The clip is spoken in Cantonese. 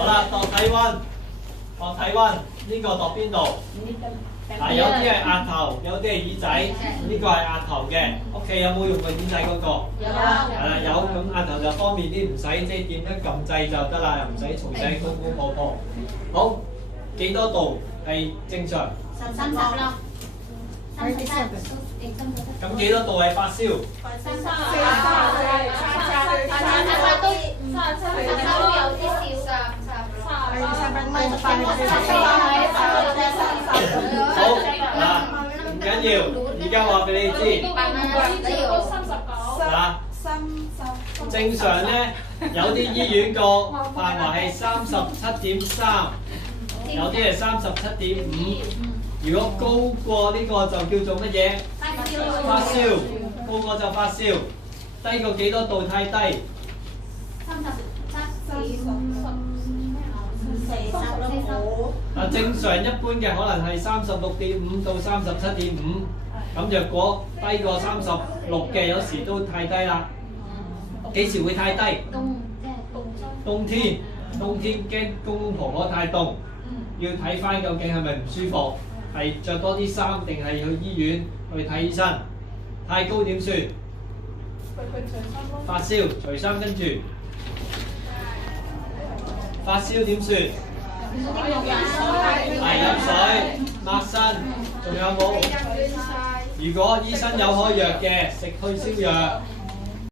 好啦，度體温，度體温，呢個度邊度？嗱，有啲係額頭，有啲係耳仔，呢個係額頭嘅。屋企有冇用過耳仔嗰個？有。係啦，有，咁額頭就方便啲，唔使即係點樣撳掣就得啦，又唔使嘈醒公公婆婆。好，幾多度係正常？ 30咯。咁幾多度係發燒？好嗱，唔緊要，而家話俾你知。嗱，正常咧，有啲醫院個範圍係37.3，有啲係37.5。如果高過呢個就叫做乜嘢？發燒，高過就發燒，低過幾多度太低？正常一般嘅可能係36.5到37.5，咁若果低過36嘅，有時都太低啦。幾時會太低？冬天驚公公婆婆太凍，要睇翻究竟係咪唔舒服，係着多啲衫定係去醫院去睇醫生？太高點算？發燒，除衫跟住發燒點算？係飲水、抹身，仲有冇？如果醫生有開藥嘅，食退燒藥。